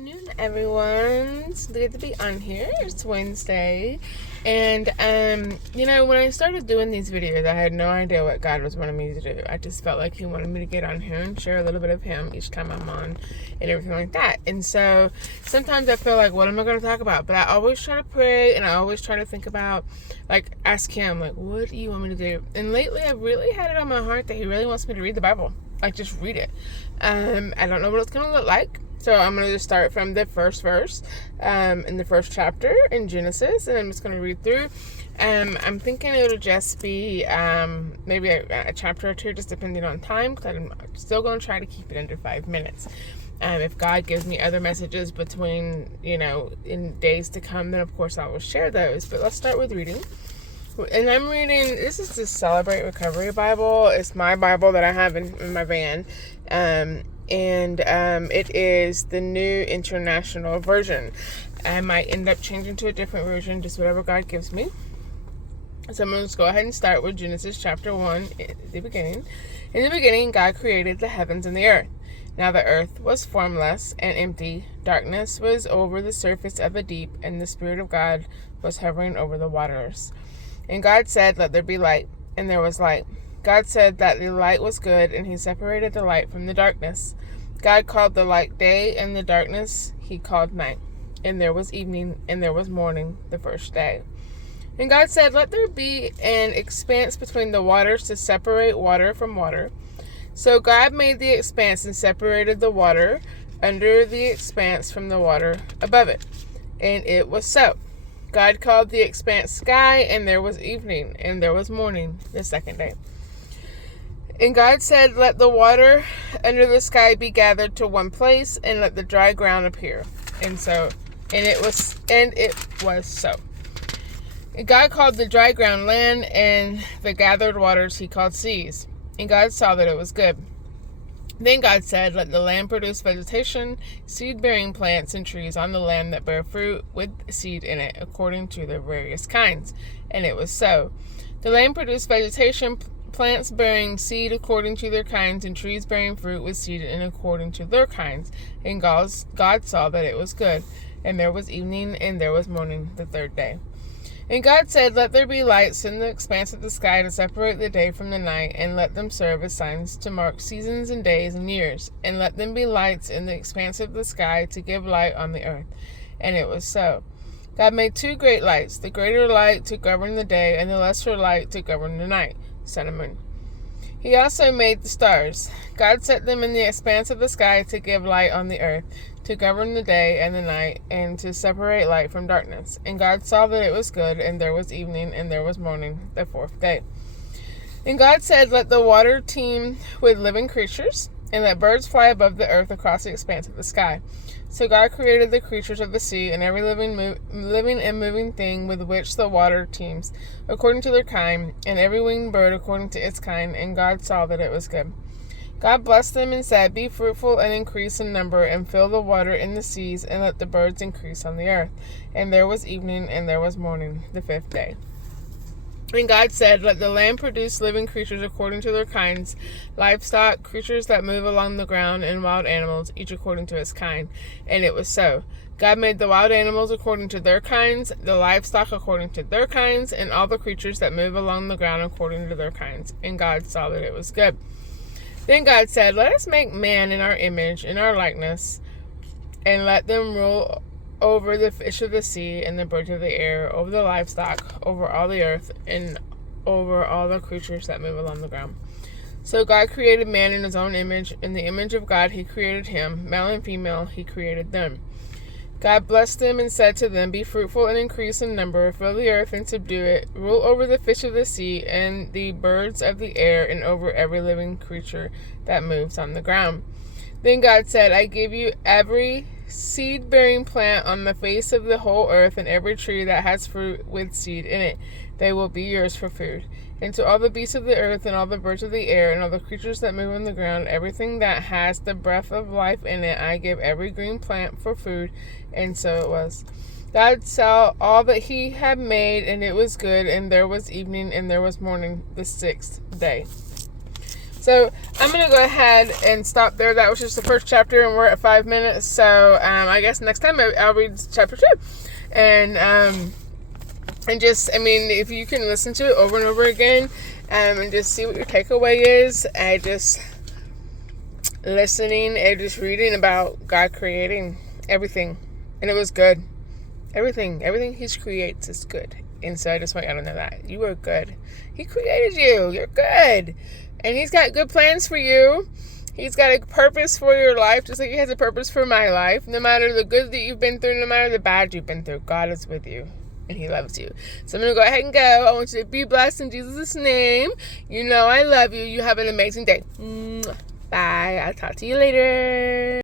Good afternoon, everyone. It's good to be on here. It's Wednesday, and when I started doing these videos, I had no idea what God was wanting me to do. I just felt like He wanted me to get on here and share a little bit of Him each time I'm on, and everything like that. And so sometimes I feel like, what am I going to talk about? But I always try to pray, and I always try to think about, ask Him, what do you want me to do? And lately, I've really had it on my heart that He really wants me to read the Bible. Just read it. I don't know what it's going to look like. So I'm going to just start from the first verse in the first chapter in Genesis, and I'm just going to read through. I'm thinking it'll just be maybe a chapter or two, just depending on time, because I'm still going to try to keep it under 5 minutes. If God gives me other messages between, in days to come, then of course I will share those. But let's start with reading. And I'm reading, this is the Celebrate Recovery Bible. It's my Bible that I have in my van. And it is the New International Version. I might end up changing to a different version, just whatever God gives me. So I'm going to just go ahead and start with Genesis chapter 1, the beginning. In the beginning, God created the heavens and the earth. Now the earth was formless and empty. Darkness was over the surface of the deep, and the Spirit of God was hovering over the waters. And God said, "Let there be light," and there was light. God said that the light was good, and He separated the light from the darkness. God called the light day, and the darkness He called night. And there was evening, and there was morning, the first day. And God said, "Let there be an expanse between the waters to separate water from water." So God made the expanse and separated the water under the expanse from the water above it. And it was so. God called the expanse sky, and there was evening, and there was morning, the second day. And God said, "Let the water under the sky be gathered to one place, and let the dry ground appear." And it was so. And God called the dry ground land, and the gathered waters He called seas. And God saw that it was good. Then God said, "Let the land produce vegetation, seed-bearing plants and trees on the land that bear fruit with seed in it, according to their various kinds." And it was so. The land produced vegetation, plants bearing seed according to their kinds, and trees bearing fruit with seed in according to their kinds. And God saw that it was good. And there was evening, and there was morning, the third day. And God said, "Let there be lights in the expanse of the sky to separate the day from the night, and let them serve as signs to mark seasons and days and years. And let them be lights in the expanse of the sky to give light on the earth." And it was so. God made two great lights, the greater light to govern the day, and the lesser light to govern the night, sun and moon. He also made the stars. God set them in the expanse of the sky to give light on the earth, to govern the day and the night, and to separate light from darkness. And God saw that it was good, and there was evening, and there was morning, the fourth day. And God said, "Let the water teem with living creatures, and let birds fly above the earth across the expanse of the sky." So God created the creatures of the sea, and every living and moving thing with which the water teems, according to their kind, and every winged bird according to its kind. And God saw that it was good. God blessed them and said, "Be fruitful and increase in number, and fill the water in the seas, and let the birds increase on the earth." And there was evening, and there was morning, the fifth day. And God said, "Let the land produce living creatures according to their kinds, livestock, creatures that move along the ground, and wild animals, each according to its kind." And it was so. God made the wild animals according to their kinds, the livestock according to their kinds, and all the creatures that move along the ground according to their kinds. And God saw that it was good. Then God said, "Let us make man in our image, in our likeness, and let them rule over the fish of the sea, and the birds of the air, over the livestock, over all the earth, and over all the creatures that move along the ground." So God created man in His own image. In the image of God He created him. Male and female He created them. God blessed them and said to them, "Be fruitful and increase in number, fill the earth and subdue it, rule over the fish of the sea and the birds of the air, and over every living creature that moves on the ground." Then God said, "I give you every seed-bearing plant on the face of the whole earth, and every tree that has fruit with seed in it. They will be yours for food. And to all the beasts of the earth, and all the birds of the air, and all the creatures that move on the ground, everything that has the breath of life in it, I give every green plant for food." And so it was. God saw all that He had made, and it was good. And there was evening, and there was morning, the sixth day. So I'm going to go ahead and stop there. That was just the first chapter, and we're at 5 minutes. So I guess next time I'll read chapter 2. And just, I mean, if you can listen to it over and over again, and just see what your takeaway is, and just listening and just reading about God creating everything. And it was good. Everything He creates is good. And so I just want you to know that. You are good. He created you. You're good. And He's got good plans for you. He's got a purpose for your life, just like He has a purpose for my life. No matter the good that you've been through, no matter the bad you've been through, God is with you. And He loves you. So I'm going to go ahead and go. I want you to be blessed in Jesus' name. You know I love you. You have an amazing day. Bye. I'll talk to you later.